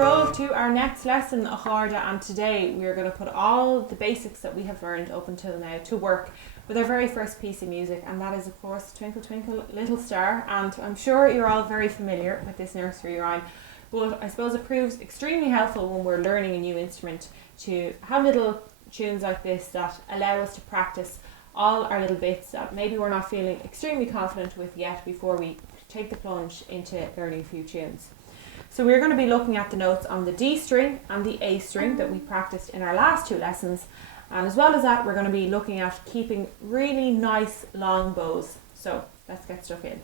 roll to our next lesson, a Harda, and today we are going to put all the basics that we have learned up until now to work with our very first piece of music, and that is of course Twinkle Twinkle Little Star. And I'm sure you're all very familiar with this nursery rhyme, but I suppose it proves extremely helpful when we're learning a new instrument to have little tunes like this that allow us to practice all our little bits that maybe we're not feeling extremely confident with yet before we take the plunge into learning a few tunes. So we're going to be looking at the notes on the D string and the A string that we practiced in our last two lessons, and as well as that we're going to be looking at keeping really nice long bows. So let's get stuck in.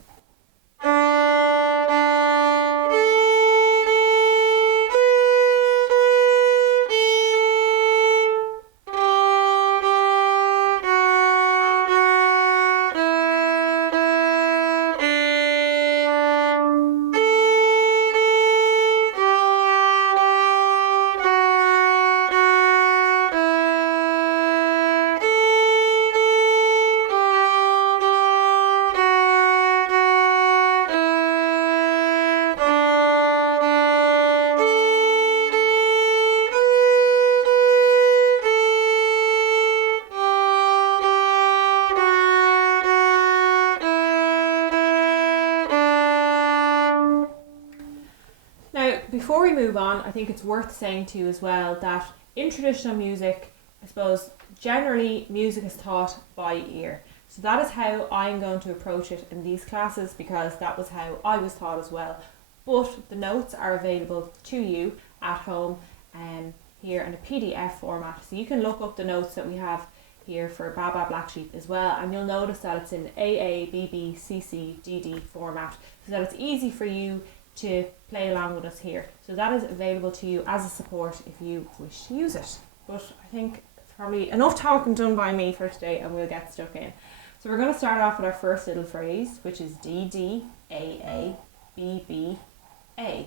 Before we move on, I think it's worth saying to you as well that in traditional music, I suppose, generally music is taught by ear. So that is how I'm going to approach it in these classes, because that was how I was taught as well. But the notes are available to you at home here in a PDF format. So you can look up the notes that we have here for Baba Black Sheep as well, and you'll notice that it's in AA, BB, CC, DD format, so that it's easy for you to play along with us here. So that is available to you as a support if you wish to use it. But I think it's probably enough talking done by me for today, and we'll get stuck in. So we're going to start off with our first little phrase, which is D, D, A, A, B, B, A.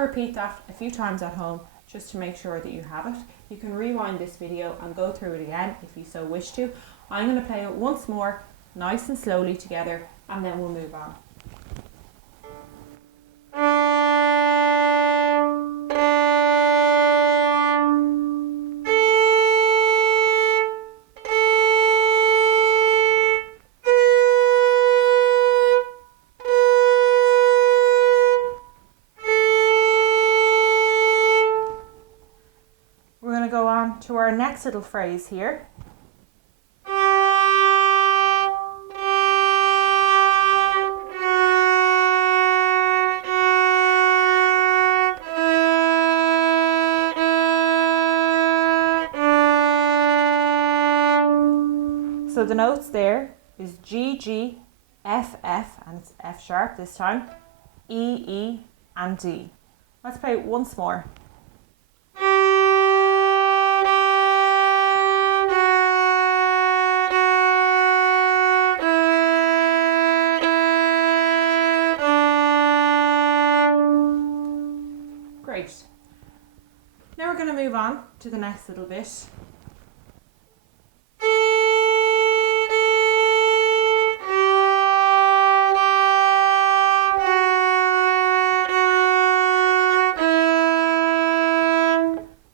Repeat that a few times at home just to make sure that you have it. You can rewind this video and go through it again if you so wish to. I'm going to play it once more, nice and slowly together, and then we'll move on. To our next little phrase here. So the notes there is G, G, F, F, and it's F sharp this time, E, E, and D. Let's play it once more. Great. Now we're going to move on to the next little bit.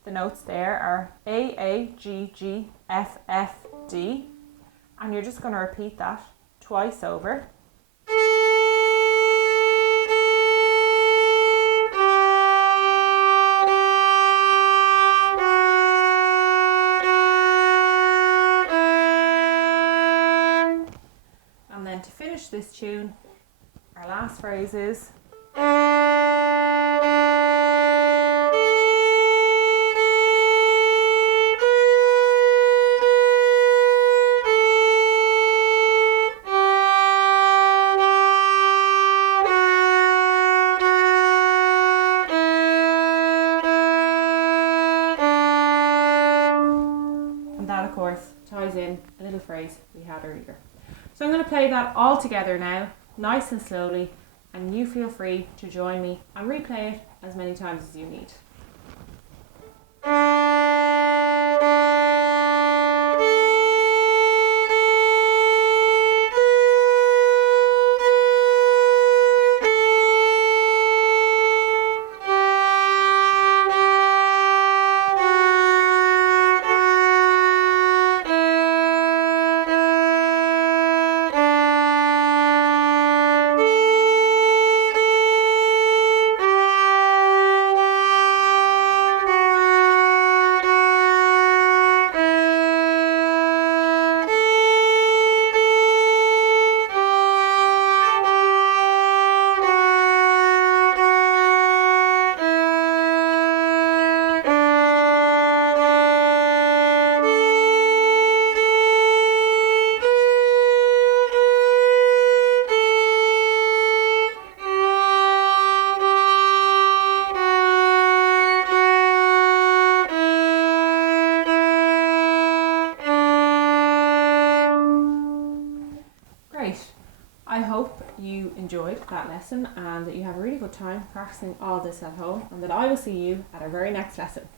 The notes there are A, A, G, G, F, F, D, and you're just going to repeat that twice over. To finish this tune, our last phrase is and that of course ties in a little phrase we had earlier. So I'm going to play that all together now, nice and slowly, and you feel free to join me and replay it as many times as you need. I hope you enjoyed that lesson and that you have a really good time practicing all this at home, and that I will see you at our very next lesson.